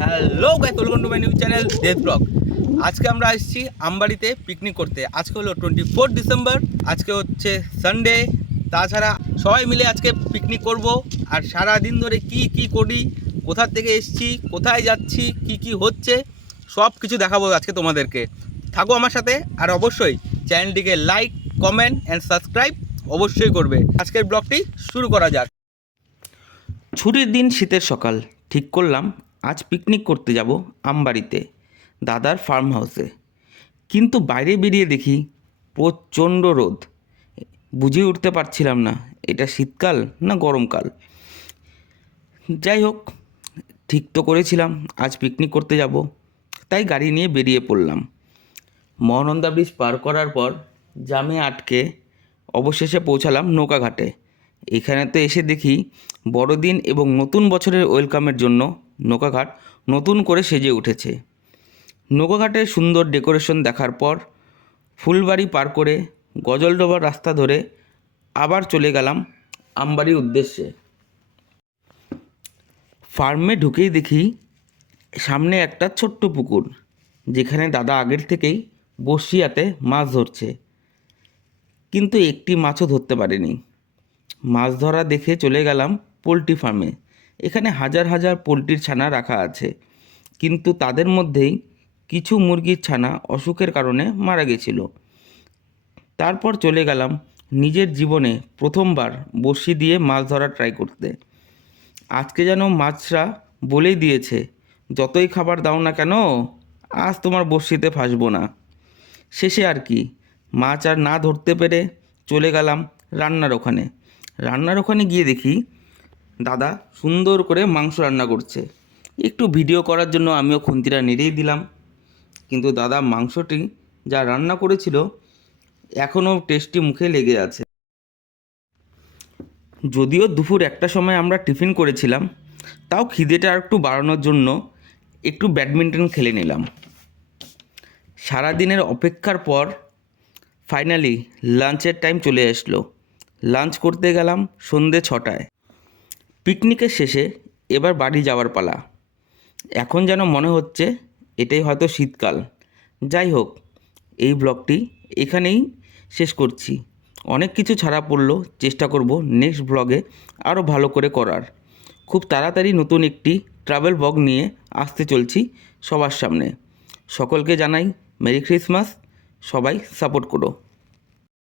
Hello guys, welcome to my new channel Dev blog. আজকে আমরা আসছি আমবাড়িতে পিকনিক করতে। আজকে হলো 24 ডিসেম্বর, আজকে হচ্ছে সানডে। তাছাড়া সবাই মিলে আজকে পিকনিক করব। আর সারা দিন ধরে কি কি করি, কোথা থেকে এসছি, কোথায় যাচ্ছি, কি কি হচ্ছে, সব কিছু দেখাবো আজকে তোমাদেরকে। থাকো আমার সাথে। আর অবশ্যই চ্যানেলটিকে লাইক, কমেন্ট অ্যান্ড সাবস্ক্রাইব অবশ্যই করবে। আজকের ব্লগটি শুরু করা যাক। ছুটির দিন, শীতের সকাল, ঠিক করলাম আজ পিকনিক করতে যাব আমবাড়িতে, দাদার ফার্ম হাউসে। কিন্তু বাইরে বেরিয়ে দেখি প্রচণ্ড রোদ। বুঝে উঠতে পারছিলাম না এটা শীতকাল না গরমকাল। যাই হোক, ঠিক তো করেছিলাম আজ পিকনিক করতে যাব, তাই গাড়ি নিয়ে বেরিয়ে পড়লাম। মহানন্দা ব্রিজ পার করার পর জামে আটকে অবশেষে পৌঁছালাম নৌকাঘাটে। এখানে তো এসে দেখি বড়দিন এবং নতুন বছরের ওয়েলকামের জন্য নৌকাঘাট নতুন করে সেজে উঠেছে। নৌকাঘাটের সুন্দর ডেকোরেশন দেখার পর ফুলবাড়ি পার করে গজলডোবার রাস্তা ধরে আবার চলে গেলাম আমবাড়ির উদ্দেশ্যে। ফার্মে ঢুকেই দেখি সামনে একটা ছোট্ট পুকুর, যেখানে দাদা আগের থেকেই বড়শিয়াতে মাছ ধরছে, কিন্তু একটি মাছও ধরতে পারেনি। মাছ ধরা দেখে চলে গেলাম পোলট্রি ফার্মে। এখানে হাজার হাজার পোলট্রির ছানা রাখা আছে, কিন্তু তাদের মধ্যেই কিছু মুরগির ছানা অসুখের কারণে মারা গেছিল। তারপর চলে গেলাম নিজের জীবনে প্রথমবার বড়শি দিয়ে মাছ ধরা ট্রাই করতে। আজকে যেন মাছরা বলেই দিয়েছে, যতই খাবার দাও না কেন, আজ তোমার বড়শিতে ফাঁসবো না। শেষে আর কি, মাছ আর না ধরতে পেরে চলে গেলাম রান্নার ওখানে গিয়ে দেখি দাদা সুন্দর করে মাংস রান্না করছে। একটু ভিডিও করার জন্য আমিও খুন্তিটা নেড়েই দিলাম, কিন্তু দাদা মাংসটি যা রান্না করেছিল এখনও টেস্টি মুখে লেগে আছে। যদিও দুপুর একটা সময় আমরা টিফিন করেছিলাম, তাও খিদেটা আর একটু বাড়ানোর জন্য একটু ব্যাডমিন্টন খেলে নিলাম। সারাদিনের অপেক্ষার পর ফাইনালি লাঞ্চের টাইম চলে আসলো। লাঞ্চ করতে গেলাম সন্ধে 6টায়। পিকনিকের শেষে এবার বাড়ি যাওয়ার পালা। এখন যেন মনে হচ্ছে এটাই হয়তো শীতকাল। যাই হোক, এই ব্লগটি এখানেই শেষ করছি। অনেক কিছু ছাড়া পড়লো, চেষ্টা করব নেক্সট ব্লগে আরও ভালো করে করার। খুব তাড়াতাড়ি নতুন একটি ট্রাভেল ব্লগ নিয়ে আসতে চলছি সবার সামনে। সকলকে জানাই মেরি ক্রিসমাস। সবাই সাপোর্ট করো।